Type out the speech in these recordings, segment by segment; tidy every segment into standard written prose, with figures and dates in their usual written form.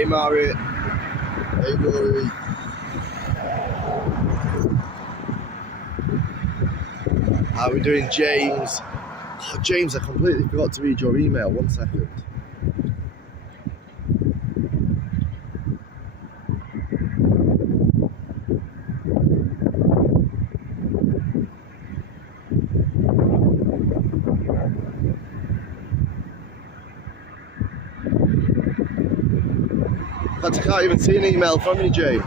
Hey Mari. Hey Rory. How are we doing, James? Oh, James, I completely forgot to read your email. 1 second. I can't even see an email from you, James.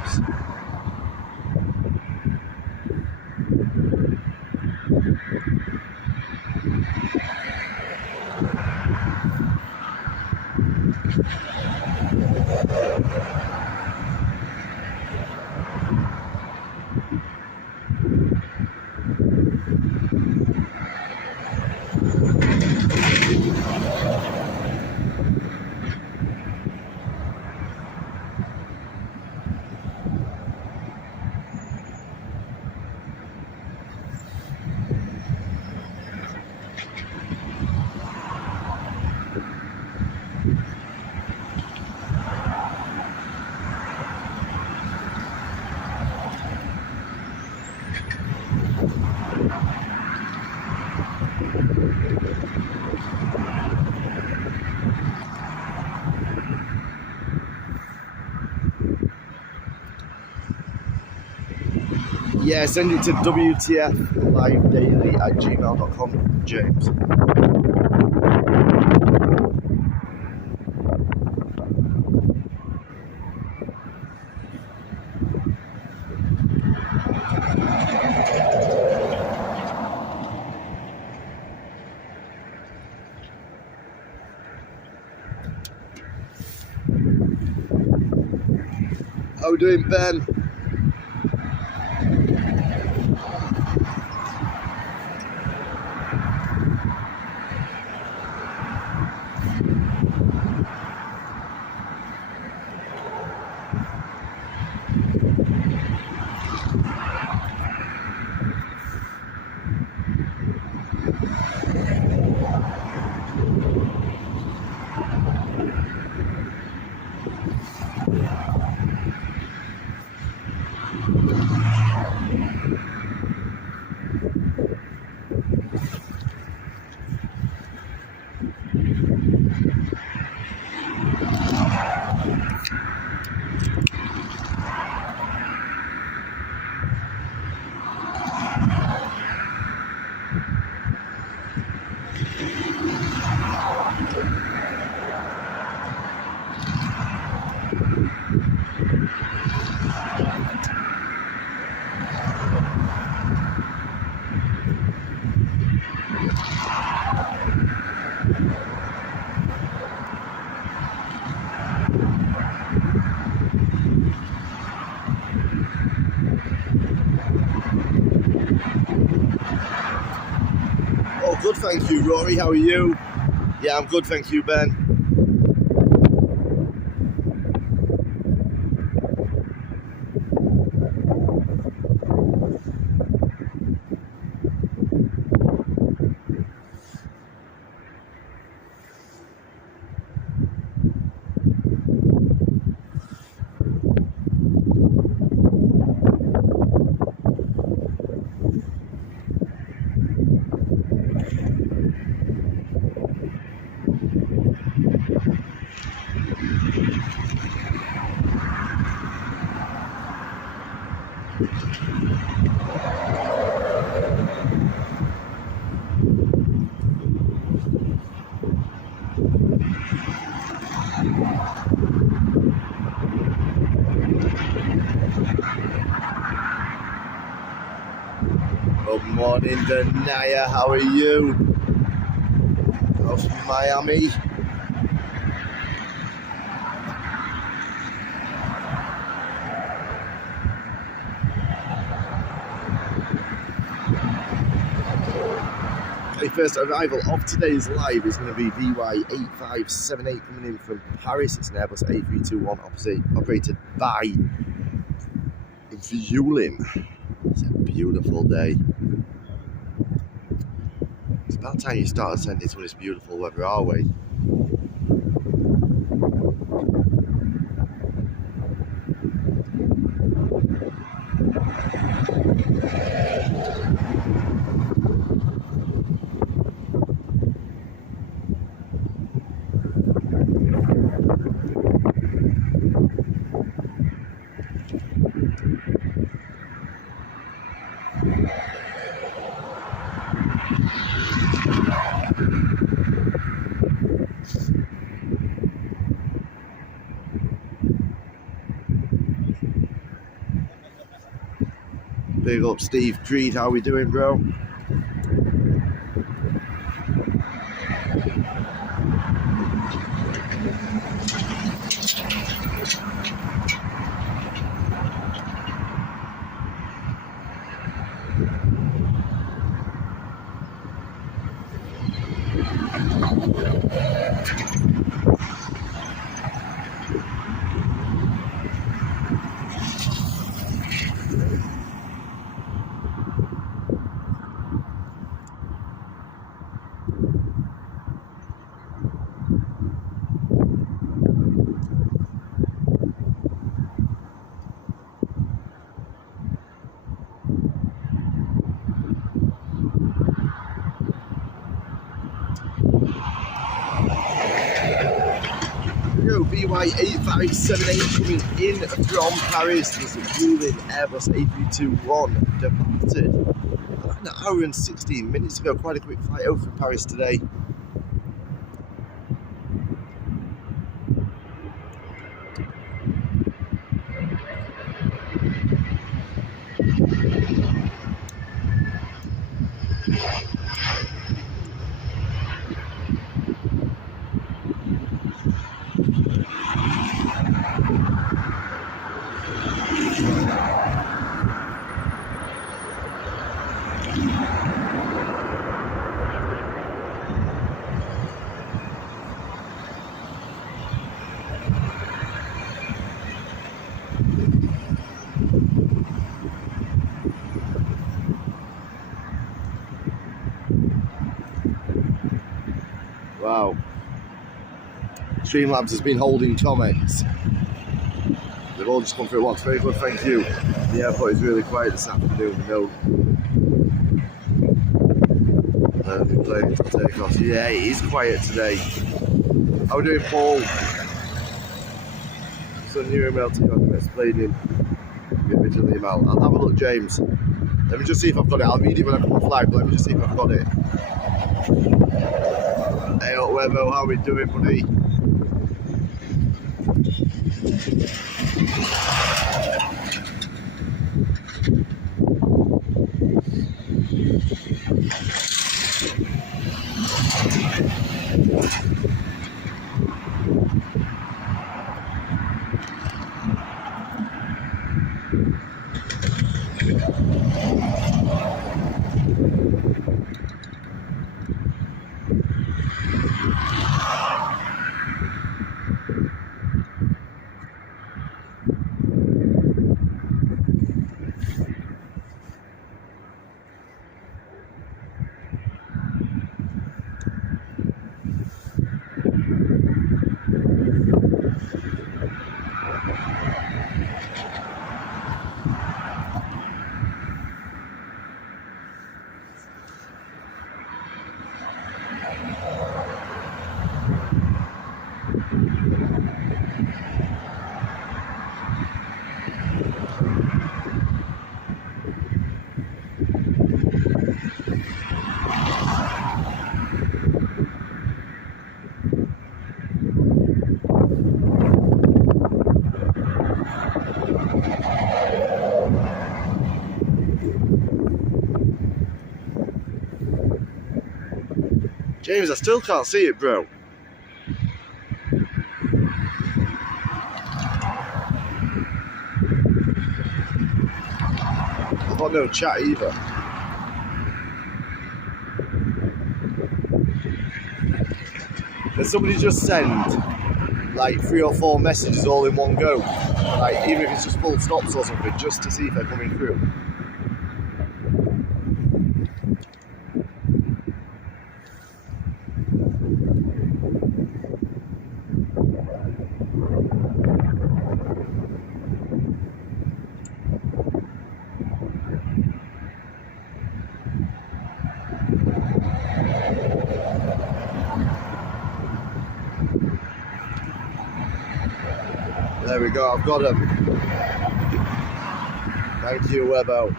Yeah, send it to wtflivedaily@gmail.com, James. How we doing, Ben? Oh, good, thank you, Rory. How are you? Yeah, I'm good, thank you, Ben. Good morning, Danaya. How are you? How's Miami? The first arrival of today's live is going to be VY8578 coming in from Paris. It's an Airbus A321 operated by Dublin. It's a beautiful day. It's about time you start ascending to this beautiful weather, are we? Big up Steve Creed, how we doing, bro? BY8578 coming in from Paris. This is Dublin Airbus A321 departed an hour and 16 minutes ago. Quite a quick flight over from Paris today. Wow. Streamlabs has been holding comments. They've all just come through at once. Very good, thank you. The airport is really quiet this afternoon. No plane to take off. Yeah, it is quiet today. How are we doing, Paul? Send your email to you. I'm explaining the original email. I'll have a look, James. Let me just see if I've got it. I'll read it when I come off live, but let me just see if I've got it. Hey up, Webo, how we doing, buddy? James, I still can't see it, bro. I've got no chat either. Can somebody just send like 3 or 4 messages all in one go? Like, even if it's just full stops or something, just to see if they're coming through. There we go, I've got them. Thank you, Webo.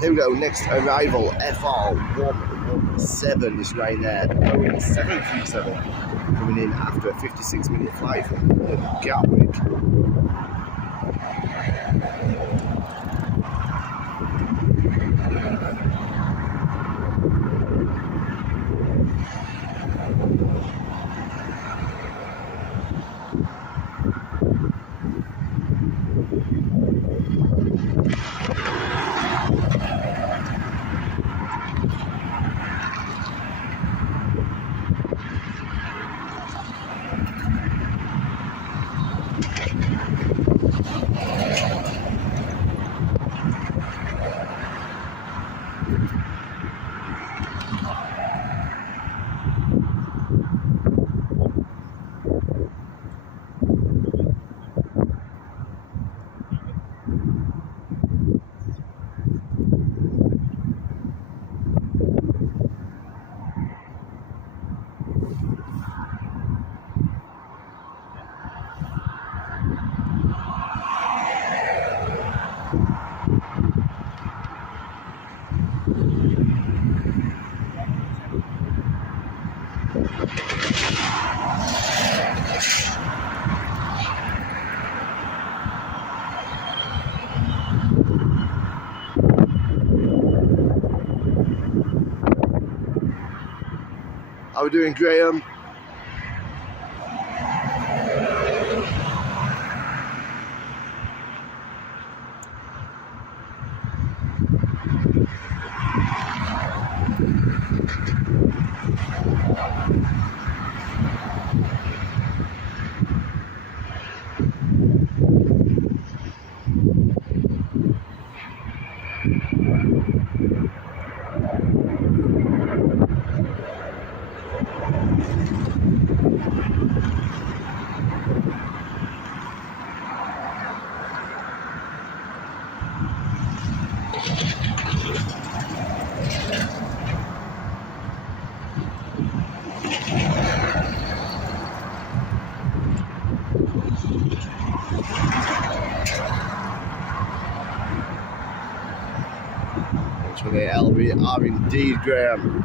Here we go, next arrival, FR117 is right there. Boeing 737 coming in after a 56-minute flight from Gatwick. How are we doing, Graham? We are indeed, Graham.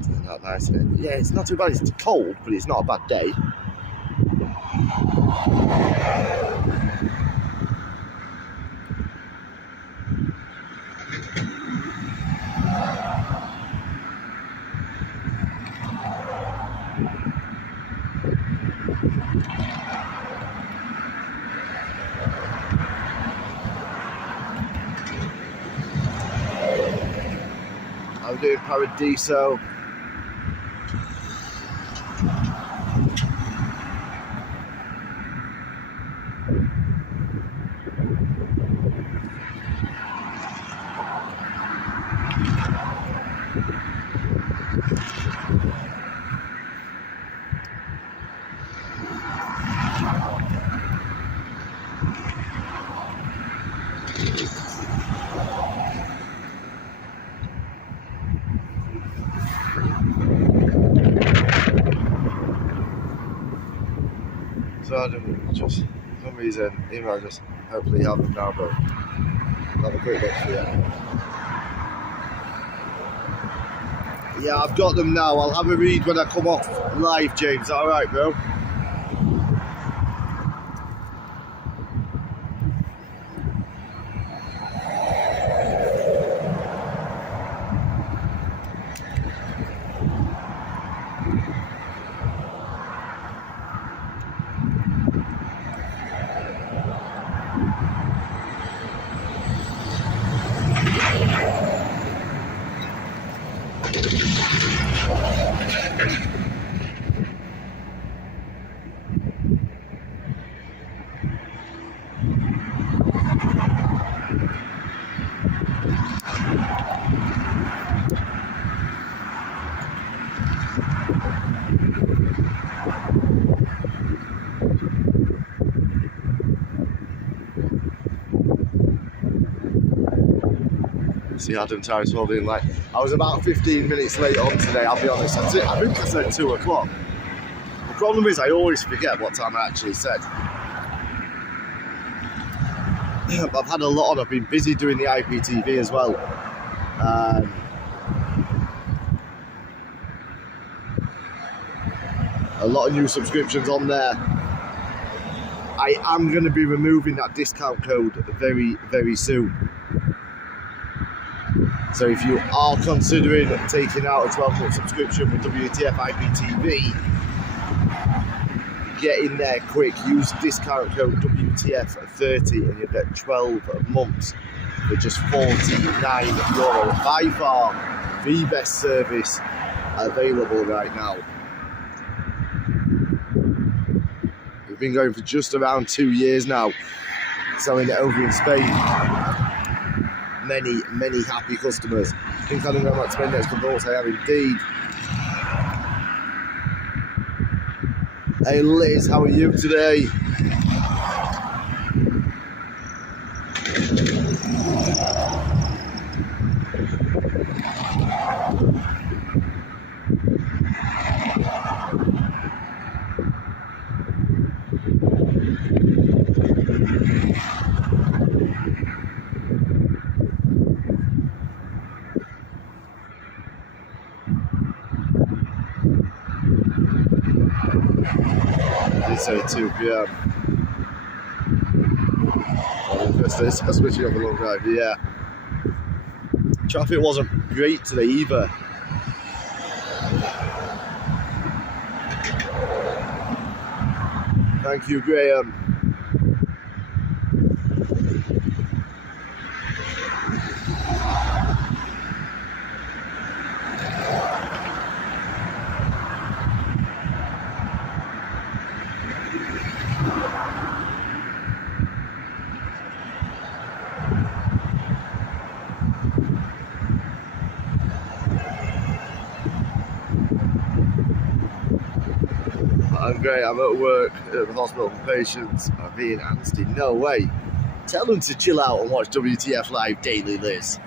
Isn't that nice? Yeah, it's not too bad. It's cold, but it's not a bad day. I'm doing Paradiso. So I don't just, for some reason, email just hopefully have them now, but I'll have a quick look for you. Yeah, I've got them now. I'll have a read when I come off live, James. Is that alright, bro? See Adam Tyrus holding like I was about 15 minutes late on today, I'll be honest. I think I said 2 o'clock. The problem is I always forget what time I actually said. I've had a lot on. I've been busy doing the IPTV as well. A lot of new subscriptions on there. I am going to be removing that discount code very, very soon. So if you are considering taking out a 12-month subscription with WTF IPTV, get in there quick. Use discount code WTF30 and you'll get 12 months for just €49. By far the best service available right now. We've been going for just around 2 years now, selling it over in Spain. Many, many happy customers. Think I'm going to spend extra thoughts. I have indeed. Hey Liz, how are you today? It's 2 p.m. I'm switching up a long drive, yeah. Traffic wasn't great today either. Thank you, Graham. I'm great, I'm at work at the hospital for patients. I'm being nasty. No way. Tell them to chill out and watch WTF Live daily, Liz.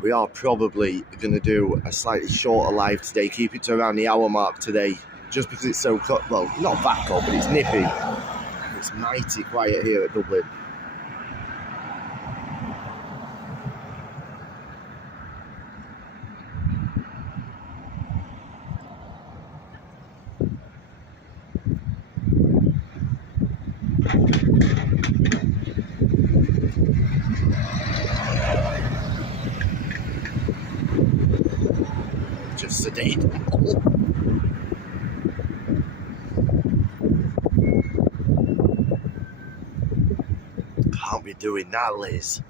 We are probably going to do a slightly shorter live today, keep it to around the hour mark today, just because it's so cold. Well, not that cold, but it's nippy. It's mighty quiet here at Dublin. Just sedate. Can't be doing that, Liz.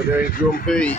How doing, Grumpy?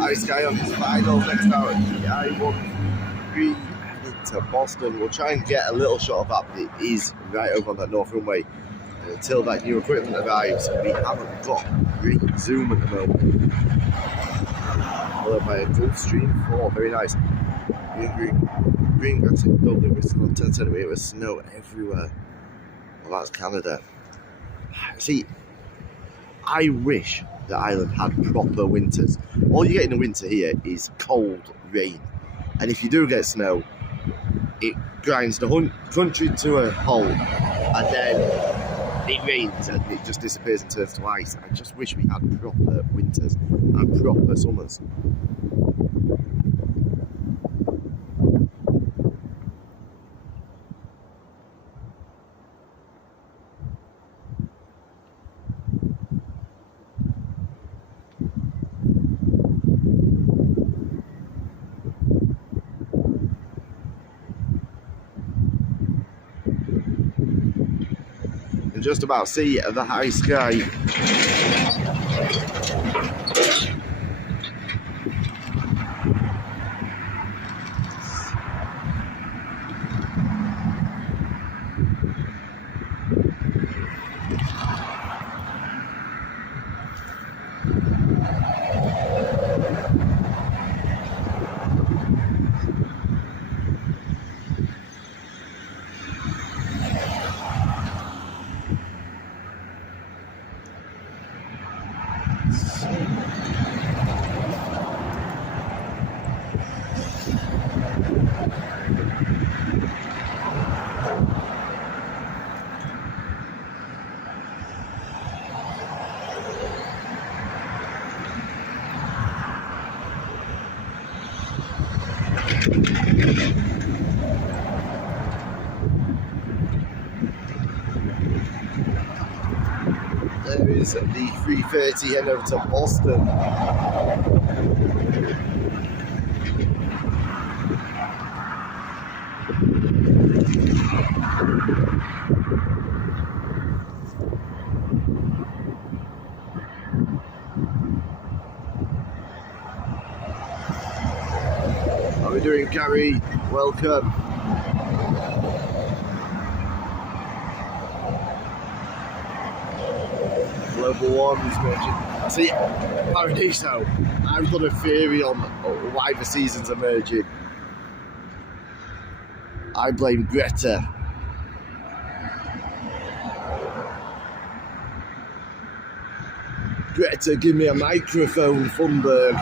Ice Sky on his final next hour. I-13 headed to Boston. We'll try and get a little shot of that, but it is right over on that north runway. And until that new equipment arrives, we haven't got great zoom at the moment. Followed by a Gulfstream 4, very nice. Green grass in Dublin, we're still on 10 centimetres of snow everywhere. Well, that's Canada. See, I wish the island had proper winters. All you get in the winter here is cold rain, and if you do get snow, it grinds the country to a halt, and then it rains and it just disappears and turns to ice. I just wish we had proper winters and proper summers. Just about see the high sky. There is the 3:30 heading over to Boston. How are we doing, Gary? Welcome. Global warming is merging. See, Paradiso, I've got a theory on why the seasons are merging. I blame Greta. Greta, give me a microphone, Thunberg.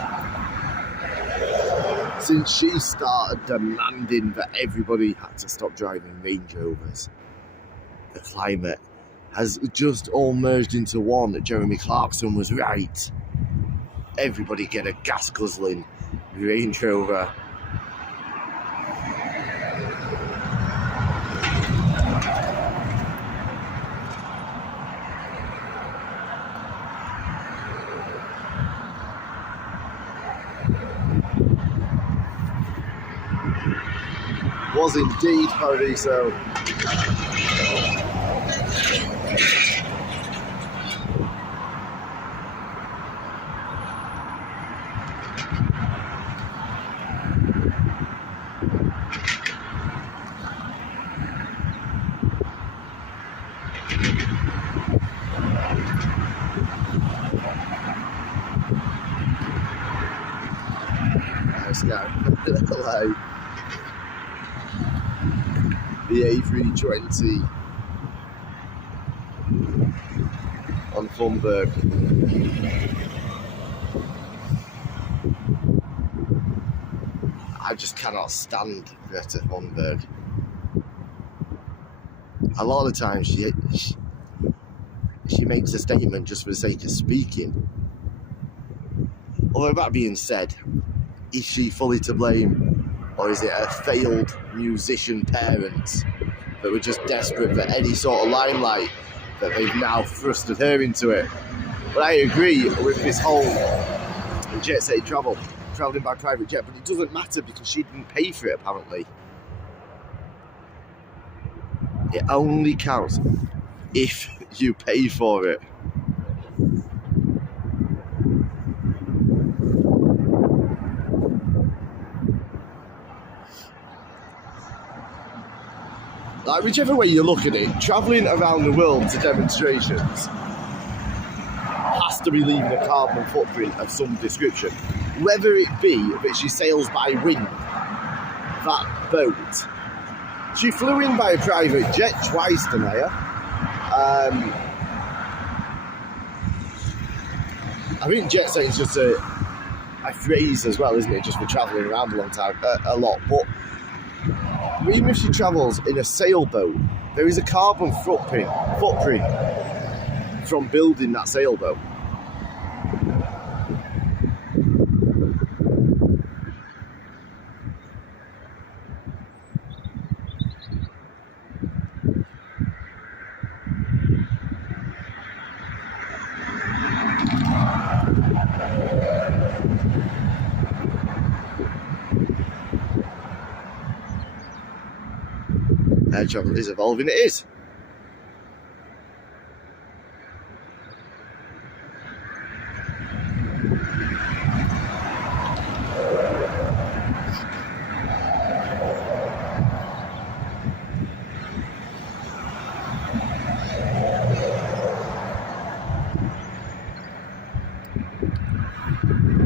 Since she started demanding that everybody had to stop driving Range Rovers, the climate has just all merged into one. Jeremy Clarkson was right. Everybody get a gas guzzling Range Rover. Was indeed Paradiso. Nice guy. LA. The A320 on Thunberg. I just cannot stand Greta Thunberg. A lot of the time she makes a statement just for the sake of speaking. Although that being said, is she fully to blame, or is it her failed musician parents that were just desperate for any sort of limelight that they've now thrusted her into it? But I agree with this whole jet set travelling by private jet, but it doesn't matter because she didn't pay for it apparently. It only counts if you pay for it. Like, whichever way you look at it, travelling around the world to demonstrations has to be leaving a carbon footprint of some description. Whether it be that she sails by wind, that boat. She flew in by a private jet twice, Danaya. I think jet setting is just a phrase as well, isn't it? Just for travelling around a lot. But even if she travels in a sailboat, there is a carbon footprint from building that sailboat. Air travel is evolving, it is.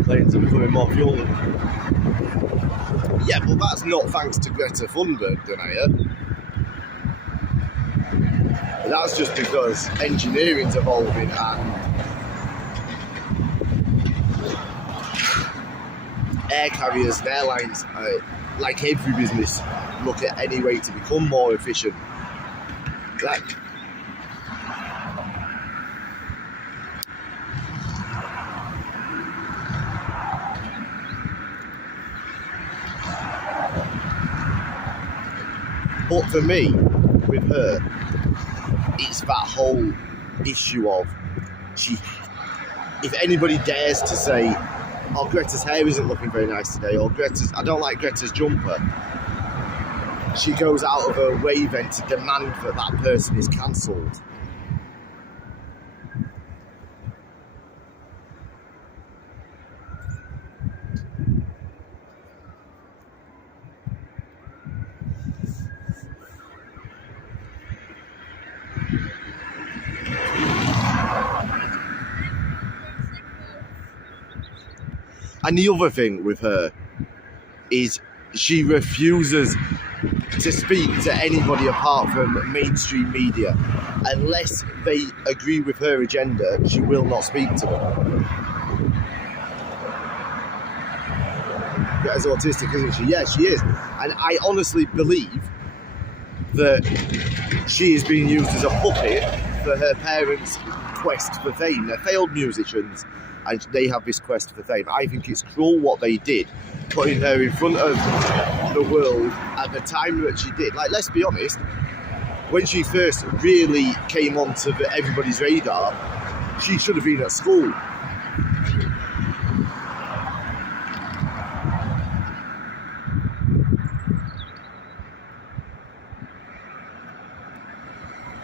Planes are becoming more fuel. Yeah, but that's not thanks to Greta Thunberg, Danaya. That's just because engineering's evolving and air carriers and airlines, like every business, look at any way to become more efficient. But for me, with her, it's that whole issue of if anybody dares to say, oh, Greta's hair isn't looking very nice today, or I don't like Greta's jumper, she goes out of her way then to demand that that person is cancelled. And the other thing with her is she refuses to speak to anybody apart from mainstream media. Unless they agree with her agenda, she will not speak to them. Greta's autistic, isn't she? Yeah, she is. And I honestly believe that she is being used as a puppet for her parents' quest for fame. They're failed musicians, and they have this quest for fame. I think it's cruel what they did, putting her in front of the world at the time that she did. Like, let's be honest, when she first really came onto everybody's radar, she should have been at school.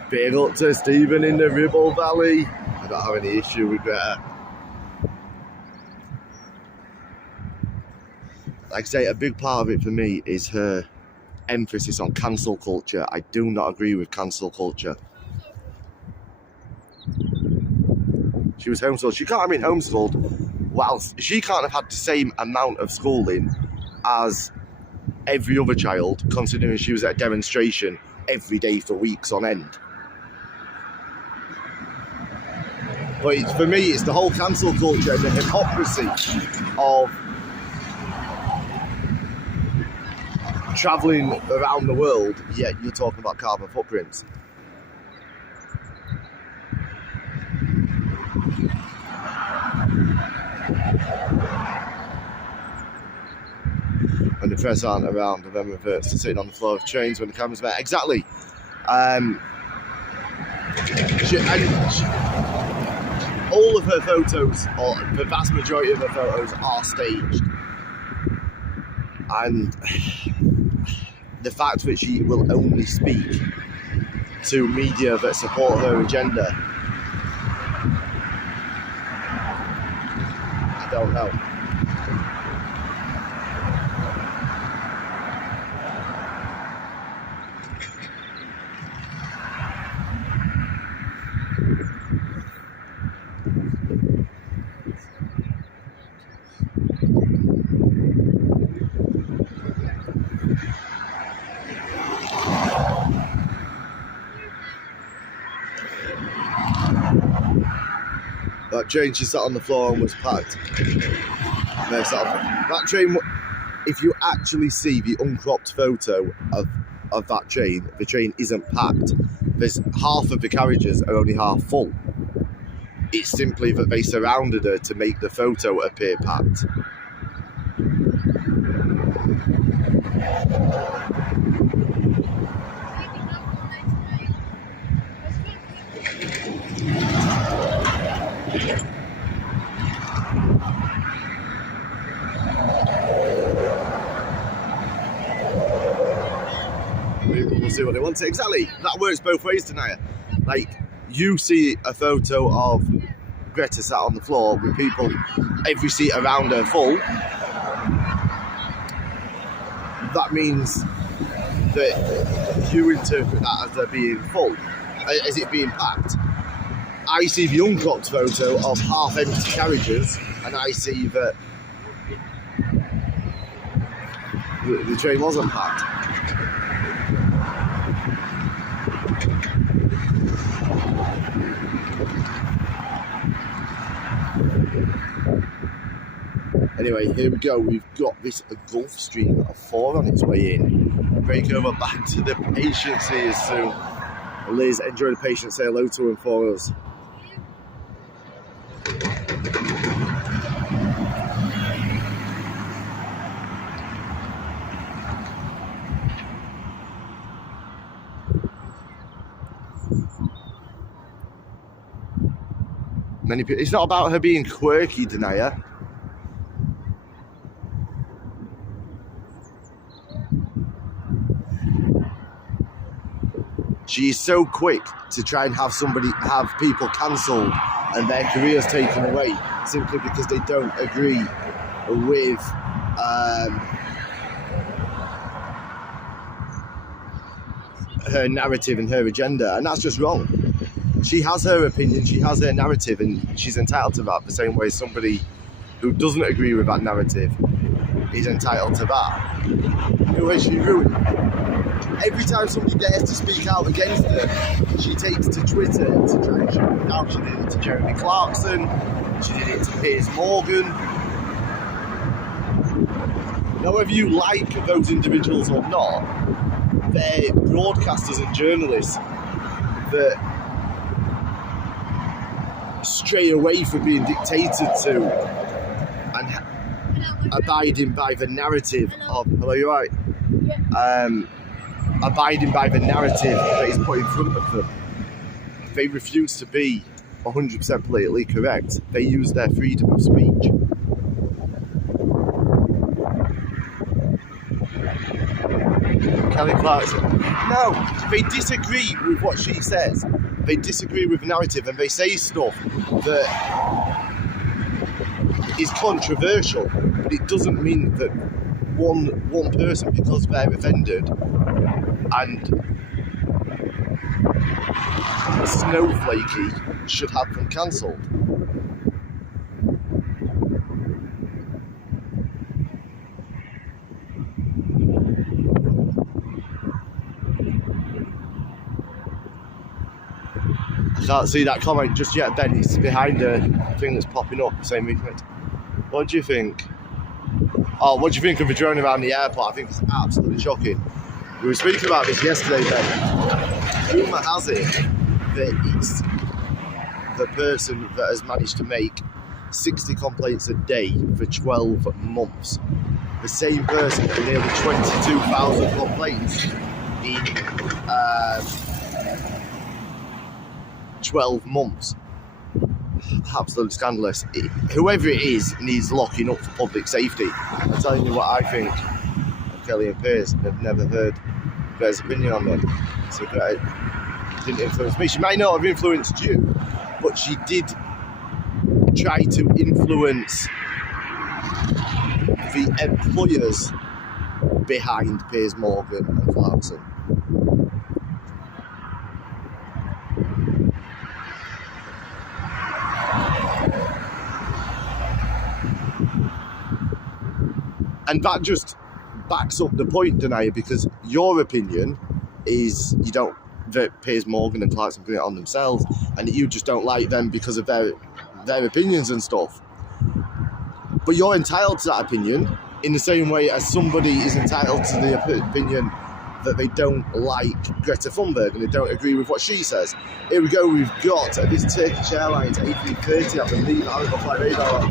Big up to Stephen in the Ribble Valley. I don't have any issue with Greta. Like I say, a big part of it for me is her emphasis on cancel culture. I do not agree with cancel culture. She was homeschooled. She can't have been homeschooled whilst she can't have had the same amount of schooling as every other child, considering she was at a demonstration every day for weeks on end. But for me, it's the whole cancel culture and the hypocrisy of travelling around the world, yet you're talking about carbon footprints. When the press aren't around, and then reverts to sitting on the floor of trains when the camera's there. Exactly. All of her photos, or the vast majority of her photos, are staged. And the fact that she will only speak to media that support her agenda, I don't know. That train she sat on the floor and was packed. That train, if you actually see the uncropped photo of that train, the train isn't packed. There's half of the carriages are only half full. It's simply that they surrounded her to make the photo appear packed. We'll see what they want to. Exactly, that works both ways tonight. Like, you see a photo of Greta sat on the floor with people, every seat around her full. That means that you interpret that as her being full, as it being packed. I see the uncropped photo of half empty carriages, and I see that the train wasn't packed. Anyway, here we go. We've got this Gulfstream 4 on its way in. Break over back to the Patience here soon. Liz, enjoy the Patience. Say hello to him for us. Many people. It's not about her being quirky, Denia. She's so quick to try and have people cancelled and their careers taken away simply because they don't agree with her narrative and her agenda, and that's just wrong. She has her opinion, she has her narrative, and she's entitled to that the same way somebody who doesn't agree with that narrative is entitled to that. Who is she ruined? Every time somebody dares to speak out against her, she takes to Twitter to try and shut them down. She did it to Jeremy Clarkson, she did it to Piers Morgan. Now, whether you like those individuals or not, they're broadcasters and journalists that stray away from being dictated to and abiding by the narrative of... Hello, you right? Yeah. Abiding by the narrative that is put in front of them. They refuse to be 100% politically correct. They use their freedom of speech. Kelly Clarkson. No, they disagree with what she says. They disagree with the narrative and they say stuff that is controversial, but it doesn't mean that one person, because they're offended and snowflakey, should have them cancelled. I can't see that comment just yet, Ben. It's behind a thing that's popping up saying movement. What do you think? Oh, what do you think of the drone around the airport? I think it's absolutely shocking. We were speaking about this yesterday, Ben. Rumour has it that it's the person that has managed to make 60 complaints a day for 12 months. The same person with nearly 22,000 complaints in 12 months. Absolutely scandalous. Whoever it is needs locking up for public safety. I'm telling you what I think of Kelly and Piers. I've never heard Greta's opinion on them. So Greta didn't influence me. She might not have influenced you, but she did try to influence the employers behind Piers Morgan and Clarkson. And that just backs up the point, Denia, because your opinion is you don't, that Piers Morgan and Clarkson put it on themselves, and that you just don't like them because of their opinions and stuff. But you're entitled to that opinion in the same way as somebody is entitled to the opinion that they don't like Greta Thunberg and they don't agree with what she says. Here we go, we've got this Turkish Airlines A330, I believe, having a flight radar.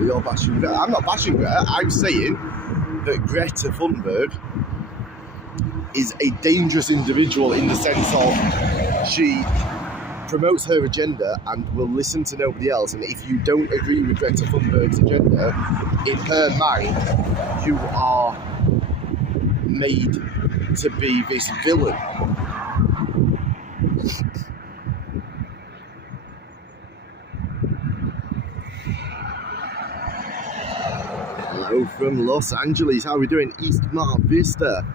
You're bashing Greta. I'm not bashing Greta. I'm saying that Greta Thunberg is a dangerous individual in the sense of she promotes her agenda and will listen to nobody else. And if you don't agree with Greta Thunberg's agenda, in her mind, you are made to be this villain. Hello from Los Angeles. How are we doing? East Mar Vista.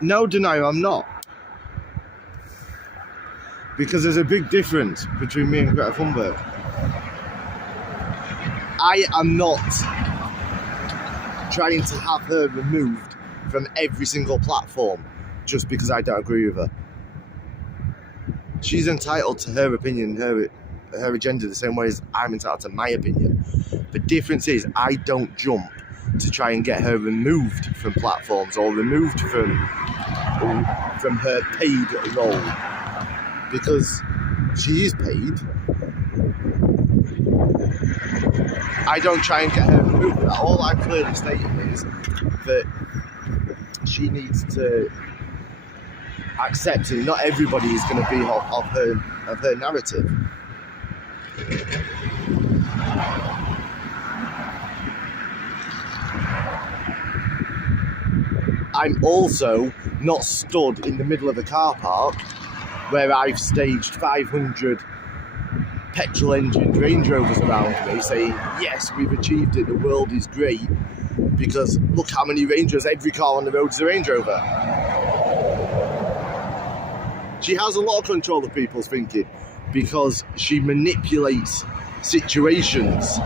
No, Denia, I'm not. Because there's a big difference between me and Greta Thunberg. I am not trying to have her removed from every single platform just because I don't agree with her. She's entitled to her opinion, her agenda, the same way as I'm entitled to my opinion. The difference is I don't jump to try and get her removed from platforms or removed from her paid role, because she is paid. I don't try and get her removed. All I'm clearly stating is that she needs to accept it. Not everybody is going to be of her narrative. I'm also not stood in the middle of a car park where I've staged 500 petrol engined Range Rovers around me saying, yes, we've achieved it, the world is great, because look how many Range Rovers, every car on the road is a Range Rover. She has a lot of control of people's thinking because she manipulates situations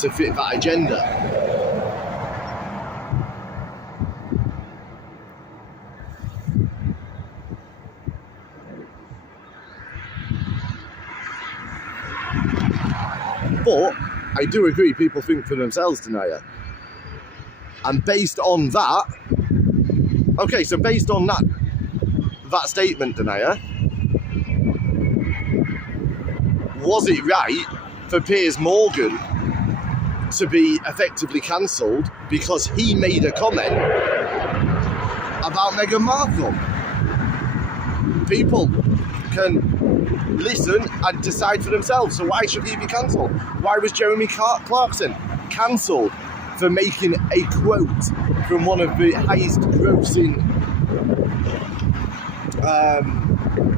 to fit that agenda. But I do agree, people think for themselves, Denia. And based on that, okay, so based on that statement, Denia, was it right for Piers Morgan to be effectively cancelled because he made a comment about Meghan Markle? People can listen and decide for themselves. So why should he be cancelled? Why was Jeremy Clarkson cancelled for making a quote from one of the highest grossing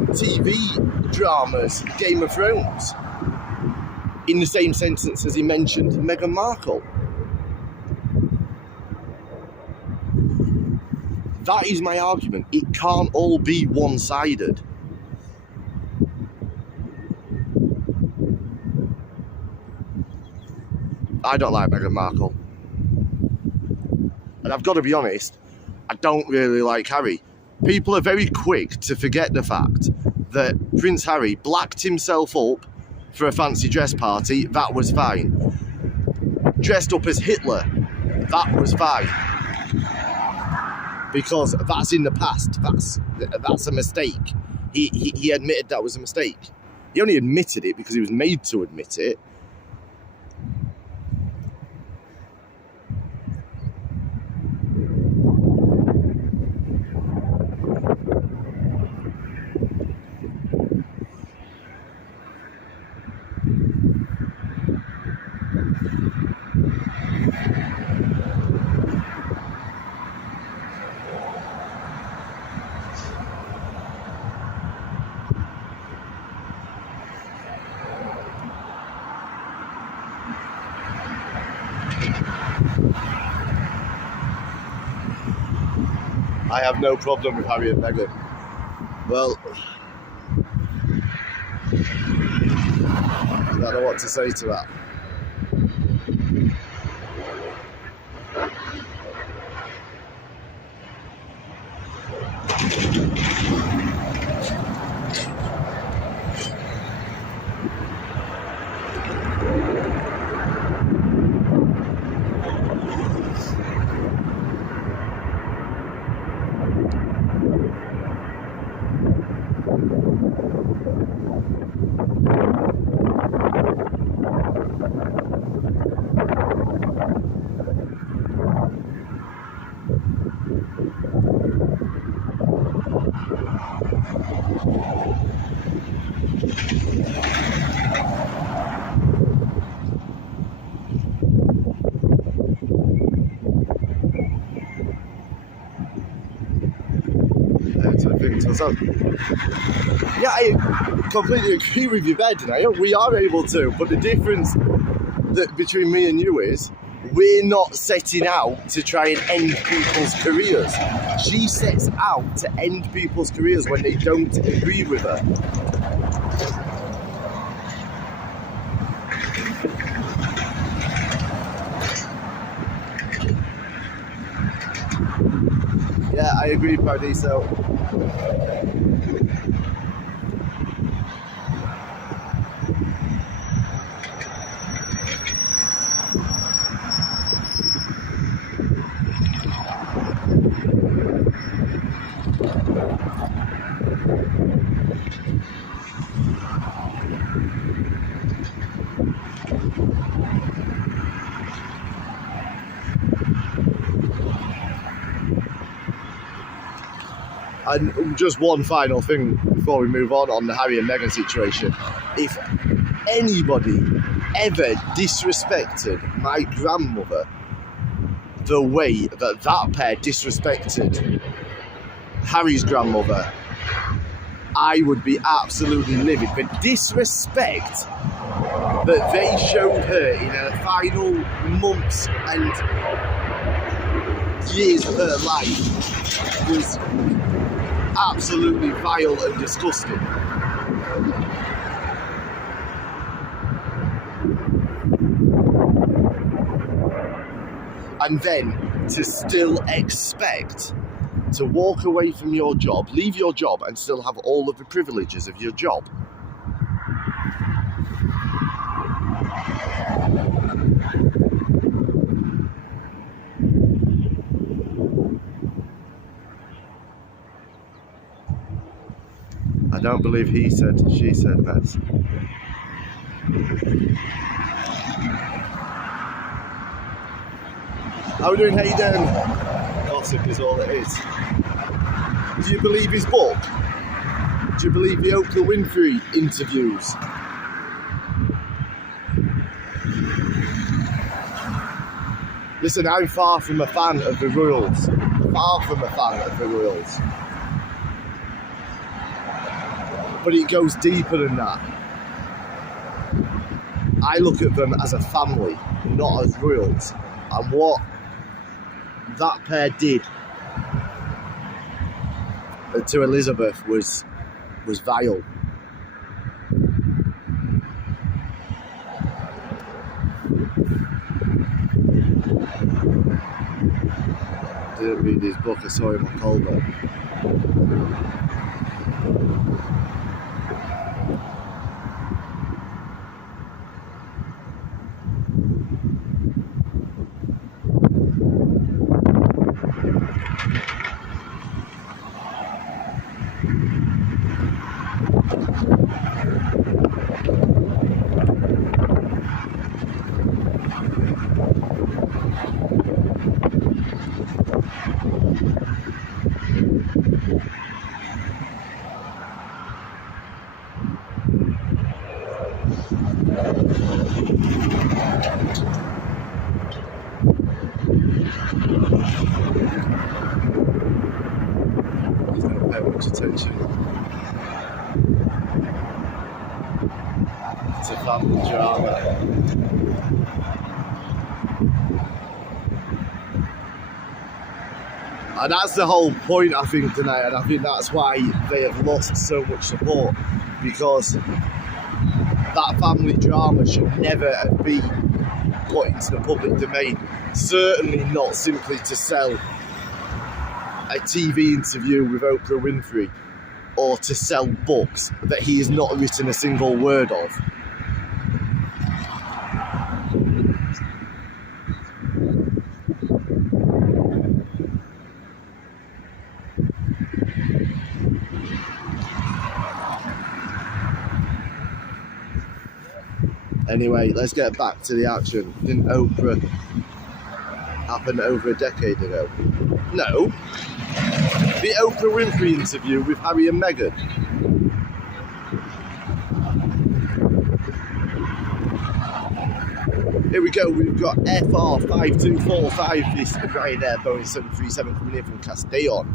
TV dramas, Game of Thrones? in the same sentence as he mentioned Meghan Markle. That is my argument. It can't all be one-sided. I don't like Meghan Markle. And I've got to be honest, I don't really like Harry. People are very quick to forget the fact that Prince Harry blacked himself up for a fancy dress party. That was fine. Dressed up as Hitler. That was fine. Because that's in the past. That's a mistake. He admitted that was a mistake. He only admitted it because he was made to admit it. I have no problem with Harry and Meghan. Well, I don't know what to say to that. So, yeah, I completely agree with you there, Danae. We are able to, but the difference between me and you is we're not setting out to try and end people's careers. She sets out to end people's careers when they don't agree with her. Yeah, I agree, Paradiso. And just one final thing before we move on the Harry and Meghan situation. If anybody ever disrespected my grandmother the way that pair disrespected Harry's grandmother, I would be absolutely livid. The disrespect that they showed her in her final months and years of her life was absolutely vile and disgusting. And then to still expect to walk away from your job, leave your job, and still have all of the privileges of your job. I don't believe he said, she said that. How are we doing, Hayden? Gossip is all it is. Do you believe his book? Do you believe the Oprah Winfrey interviews? Listen, I'm far from a fan of the royals. Far from a fan of the royals. But it goes deeper than that. I look at them as a family, not as royals. And what that pair did to Elizabeth was vile. Didn't read his book, I saw him on Colbert. He's not paying much attention. It's a family drama. And that's the whole point, I think, tonight, and I think that's why they have lost so much support, because that family drama should never be put into the public domain. Certainly not simply to sell a TV interview with Oprah Winfrey or to sell books that he has not written a single word of. Anyway, let's get back to the action. Didn't Oprah happen over a decade ago? No. The Oprah Winfrey interview with Harry and Meghan. Here we go, we've got FR5245, this Ryanair Boeing 737 coming in from Castellón.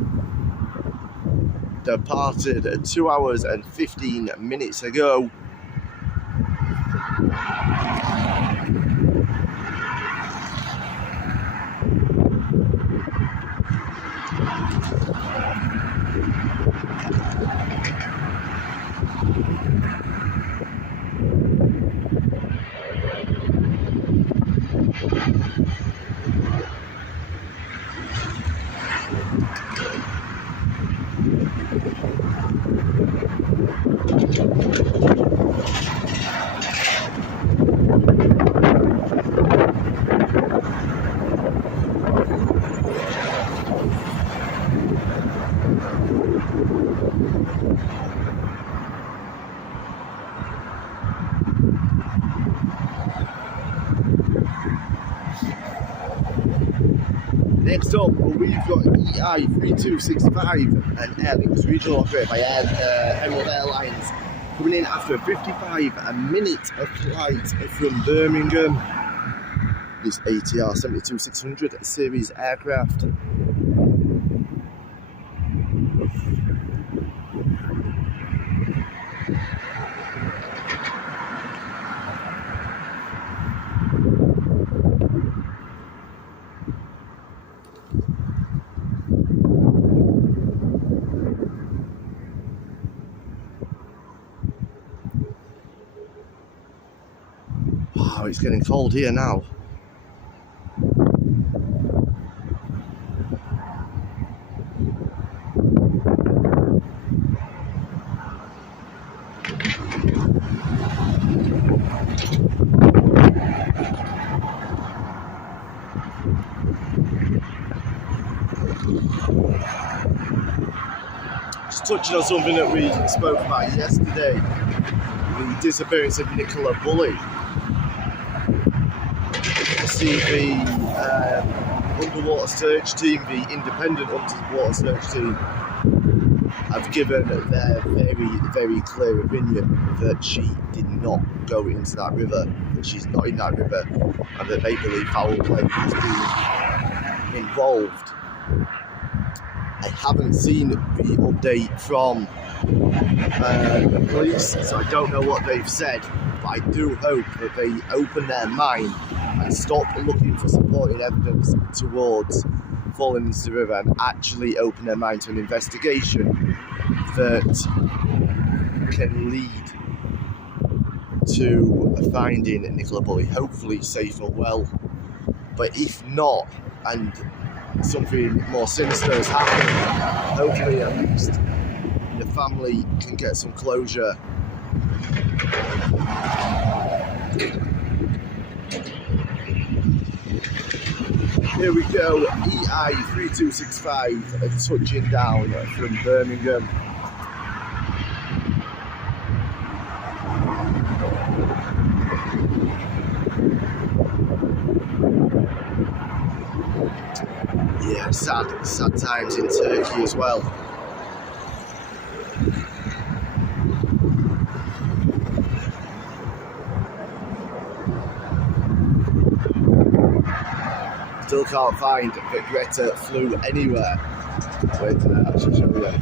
Departed 2 hours and 15 minutes ago. Next up, we've got EI3265, an Air Lingus regional operated by Emerald Airlines, coming in after a 55-minute flight from Birmingham. This ATR 72600 series aircraft. Oh, it's getting cold here now. Just touching on something that we spoke about yesterday, the disappearance of Nicola Bulley. The underwater search team, the independent underwater search team, have given their very, very clear opinion that she did not go into that river, that she's not in that river, and that they believe foul play has been involved. I haven't seen the update from the police, so I don't know what they've said, but I do hope that they open their mind and stop looking for supporting evidence towards falling into the river and actually open their mind to an investigation that can lead to a finding Nicola Bulley, hopefully safe and well. But if not, and something more sinister has happened, hopefully at least the family can get some closure. Here we go, EI 3265 touching down from Birmingham. Yeah, sad times in Turkey as well. Still can't find that Greta flew anywhere. Wait till I actually show you.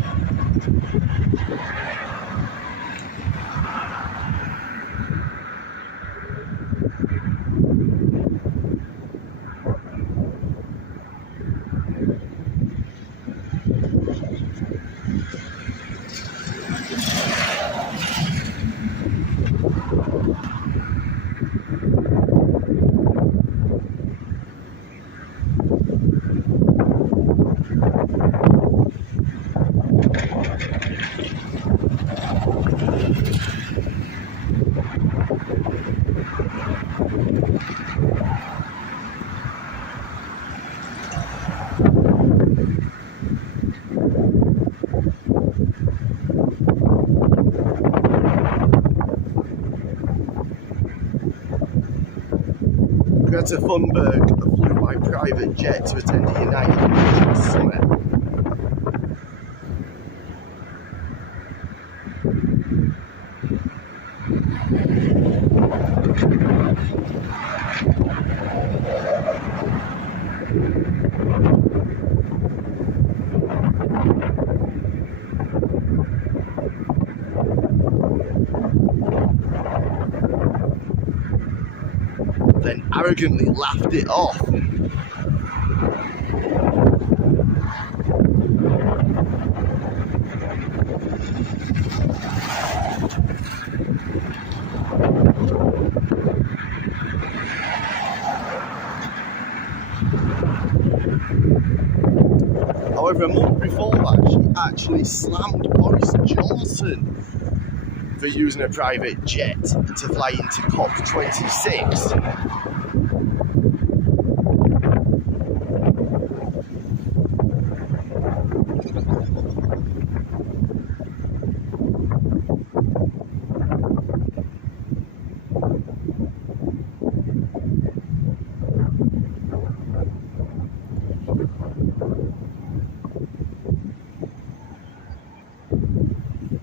Greta Thunberg flew by private jet to attend the United Nations Summit. Then arrogantly laughed it off. However, a month before that, she actually slammed Boris Johnson for using a private jet to fly into COP26.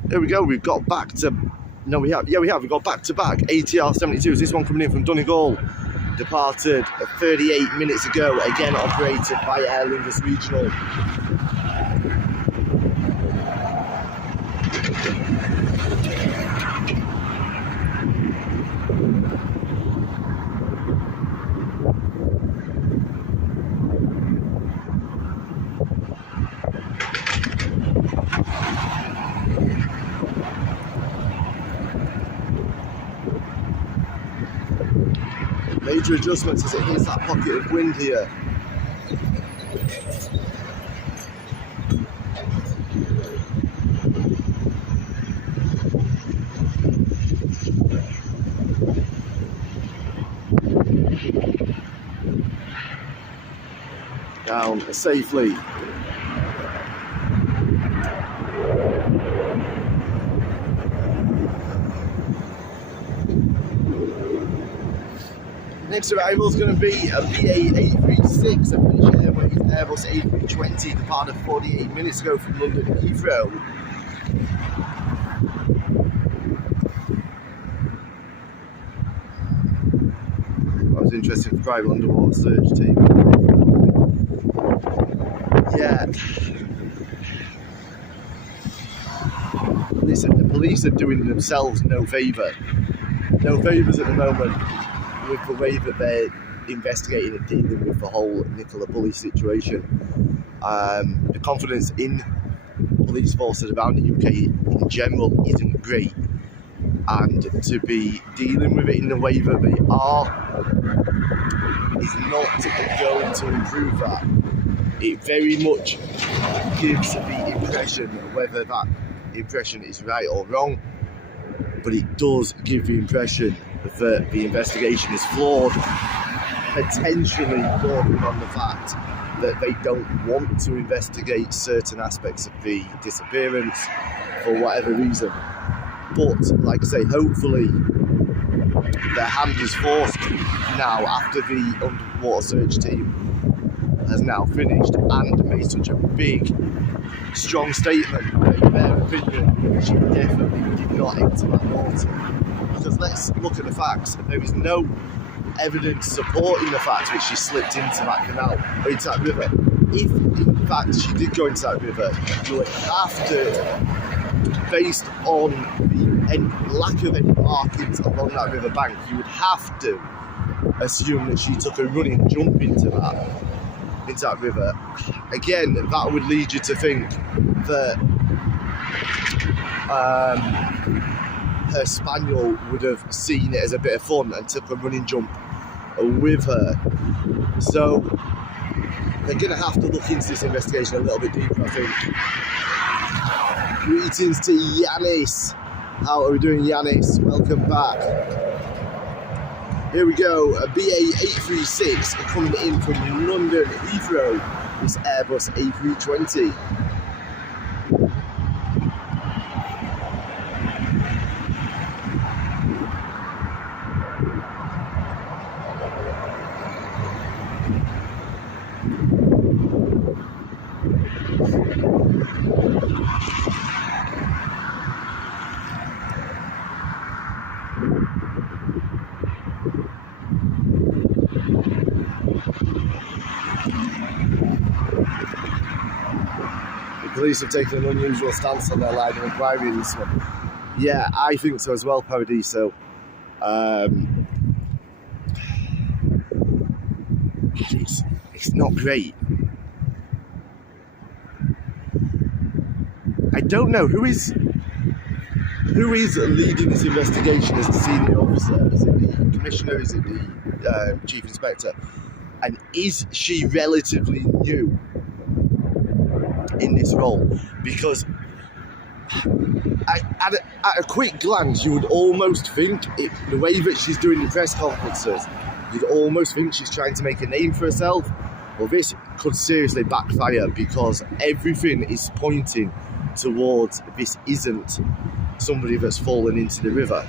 There we go, we've got back to, we've got back-to-back ATR 72s. This one coming in from Donegal, departed 38 minutes ago, again operated by Aer Lingus Regional. Major adjustments as it hits that pocket of wind here. Down safely. Next arrival is going to be a BA 836, a British Airways Airbus A320, departed 48 minutes ago from London Heathrow. That was interesting for private underwater search team. Yeah, police are doing themselves no favours at the moment with the way that they're investigating and dealing with the whole Nicola Bulley situation. The confidence in police forces around the UK in general isn't great, and to be dealing with it in the way that they are is not going to improve that. It very much gives the impression, whether that impression is right or wrong, but it does give the impression that the investigation is flawed, potentially bordering on the fact that they don't want to investigate certain aspects of the disappearance for whatever reason. But, like I say, hopefully their hand is forced now after the underwater search team has now finished and made such a big, strong statement that in their opinion she definitely did not enter that water. Because let's look at the facts. There is no evidence supporting the fact that she slipped into that canal or into that river. If in fact she did go into that river, you would have to, based on the lack of any markings along that river bank, you would have to assume that she took a running jump into that river. Again, that would lead you to think that her spaniel would have seen it as a bit of fun and took a running jump with her. So they're going to have to look into this investigation a little bit deeper, I think. Greetings to Yanis. How are we doing, Yanis? Welcome back. Here we go, a BA836 coming in from London Heathrow, this Airbus A320. Police have taken an unusual stance on their line of inquiry in this one. Yeah, I think so as well, Paradiso. It's not great. I don't know who is leading this investigation as the senior officer. Is it the commissioner? Is it the chief inspector? And is she relatively new in this role? Because at a quick glance you would almost think the way that she's doing the press conferences, you'd almost think she's trying to make a name for herself. Well, this could seriously backfire because everything is pointing towards this isn't somebody that's fallen into the river.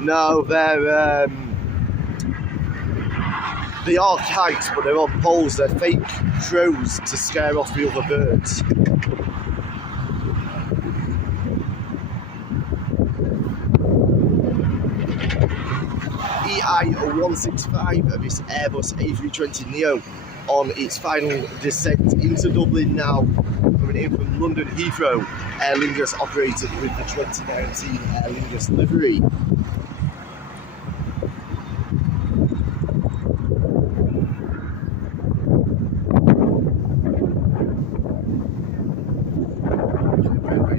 No, they are kites, but they're on poles. They're fake crows to scare off the other birds. EI-165 of this Airbus A320neo on its final descent into Dublin now, coming in from London Heathrow. Aer Lingus operated with the 2019 Aer Lingus livery.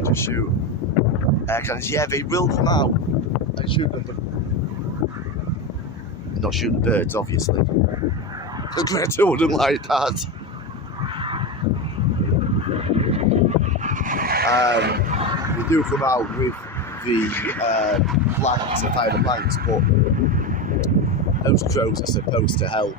To shoot air cannons. Yeah, they will come out and shoot them, but not shoot the birds, obviously, because Greta wouldn't like that. They do come out with the blanks, the fire blanks, but those crows are supposed to help.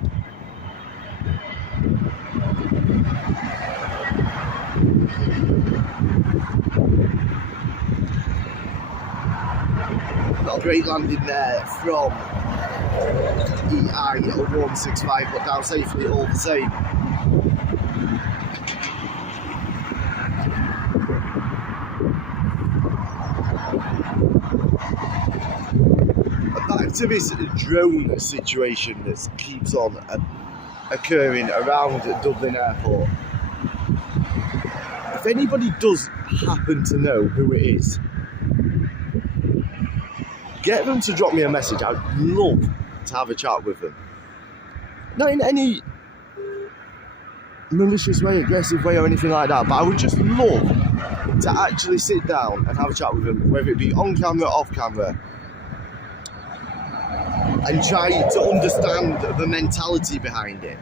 Not a great landing there from EI-165, but down safely all the same. Back to this drone situation that keeps on occurring around Dublin Airport. if anybody does happen to know who it is, get them to drop me a message. I'd love to have a chat with them. Not in any malicious way, aggressive way or anything like that, but I would just love to actually sit down and have a chat with them, whether it be on camera, off camera, and try to understand the mentality behind it.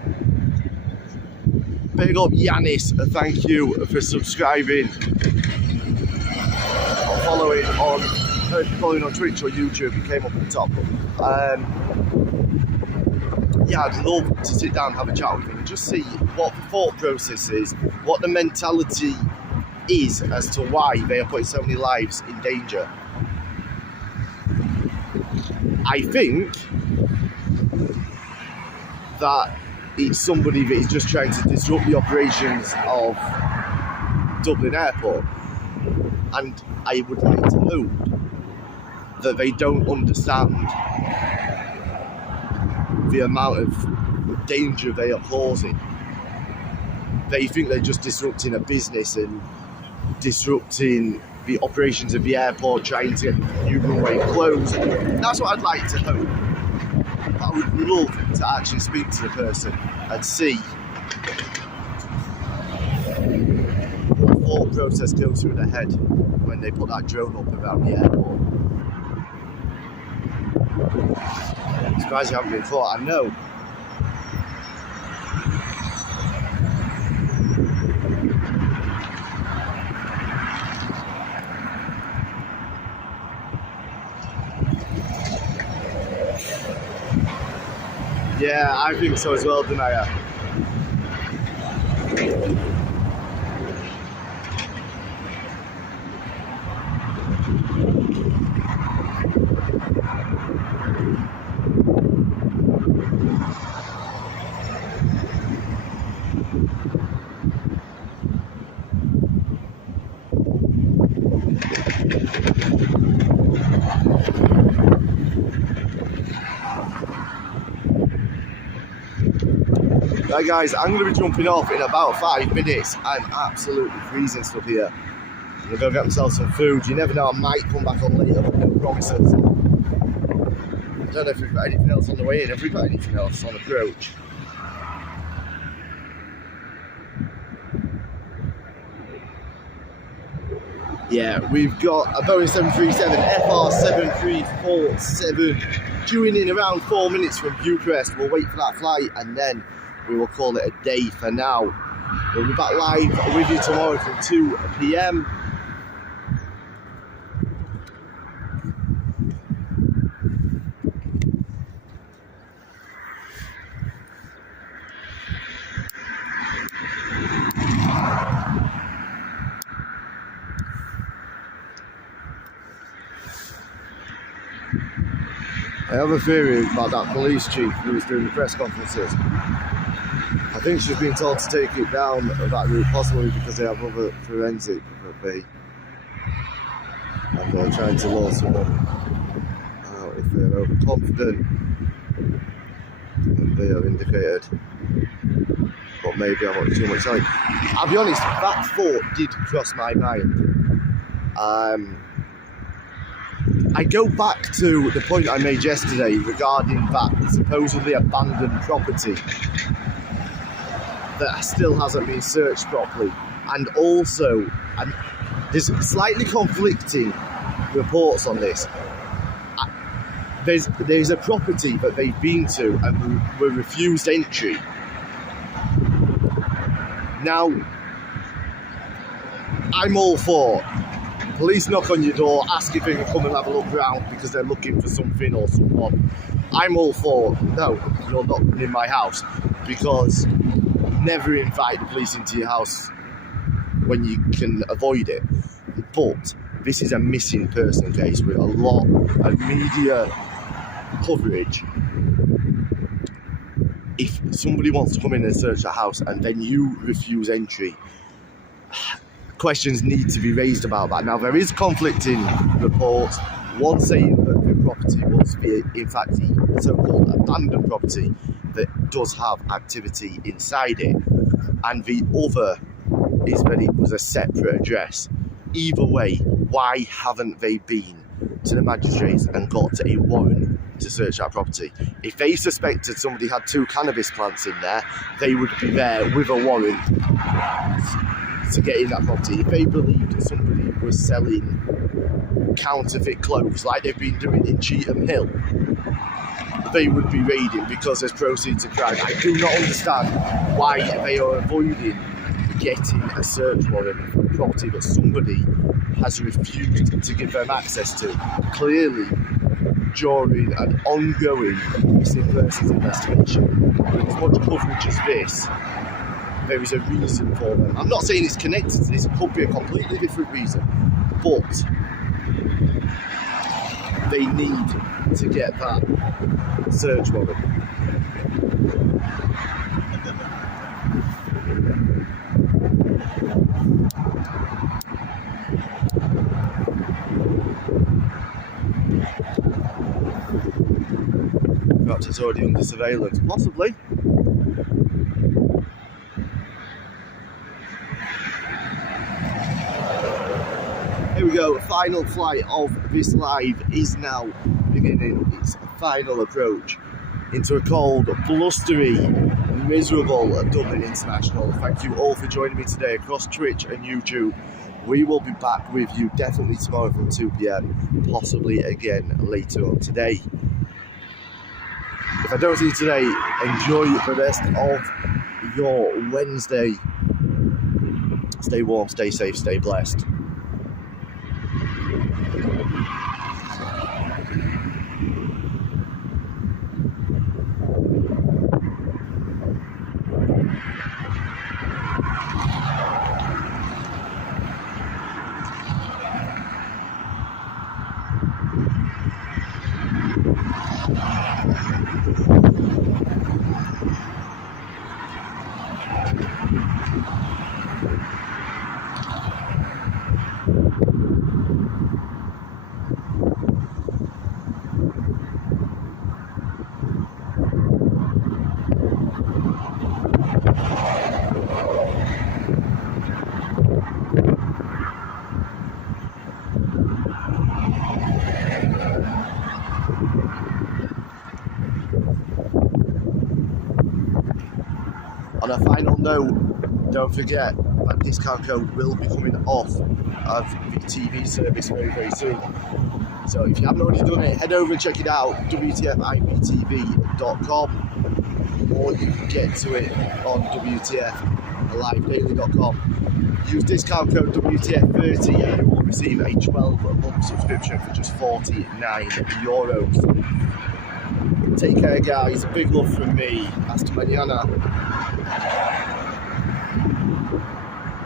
Big up Yanis, thank you for subscribing or following on Twitch or YouTube. It came up at the top. Yeah, I'd love to sit down and have a chat with him and just see what the thought process is, what the mentality is as to why they are putting so many lives in danger. I think that it's somebody that is just trying to disrupt the operations of Dublin Airport, and I would like to hope that they don't understand the amount of danger they are causing. They think they're just disrupting a business and disrupting the operations of the airport, trying to get the new runway closed. That's what I'd like to hope. I would love to actually speak to the person and see what thought process goes through their head when they put that drone up around the airport. I'm surprised you haven't been caught, I know. Yeah, I think so as well, Denaya. Right guys, I'm going to be jumping off in about 5 minutes. I'm absolutely freezing stuff here. I'm going to go get myself some food. You never know, I might come back on later, but no promises. I don't know if we've got anything else on the way in. Have we got anything else on approach? Yeah, we've got a Boeing 737 FR7347 due in around 4 minutes from Bucharest. We'll wait for that flight and then we will call it a day for now. We'll be back live with you tomorrow from 2 p.m. I have a theory about that police chief who was doing the press conferences. I think she's been told to take it down that route, possibly because they have other forensic that they and they're trying to law someone out if they're overconfident, and they have indicated. But maybe I'm on too much time. I'll be honest, that thought did cross my mind. I go back to the point I made yesterday regarding that supposedly abandoned property that still hasn't been searched properly, and also there's slightly conflicting reports on this. There's a property that they've been to and were refused entry. Now, I'm all for police knock on your door, ask if they can come and have a look around because they're looking for something or someone. I'm all for, no, you're not in my house, because never invite the police into your house when you can avoid it. But this is a missing person case with a lot of media coverage. If somebody wants to come in and search a house and then you refuse entry, questions need to be raised about that. Now, there is conflicting reports, one saying that the property was in fact the so-called abandoned property that does have activity inside it, and the other was a separate address. Either way, why haven't they been to the magistrates and got a warrant to search that property? If they suspected somebody had 2 cannabis plants in there, they would be there with a warrant to get in that property. If they believed somebody was selling counterfeit clothes like they've been doing in Cheetham Hill, they would be raiding because there's proceeds of crime. I do not understand why they are avoiding getting a search warrant for a property that somebody has refused to give them access to. Clearly, during an ongoing missing persons investigation, with as much coverage as this, there is a reason for them. I'm not saying it's connected to this, it could be a completely different reason, but they need to get that search warrant. Perhaps it's already under surveillance, possibly. Here we go, final flight of this live is now beginning its final approach into a cold, blustery, miserable Dublin International. Thank you all for joining me today across Twitch and YouTube. We will be back with you definitely tomorrow from 2 PM, possibly again later on today. If I don't see you today, enjoy the rest of your Wednesday. Stay warm, stay safe, stay blessed. On a final note, don't forget that discount code will be coming off of the TV service very, very soon. So if you haven't already done it, head over and check it out, WTFIPTV.com, or you can get to it on WTFLiveDaily.com. Use discount code WTF30 and you will receive a 12-month subscription for just €49. Take care, guys. Big love from me. Hasta mañana.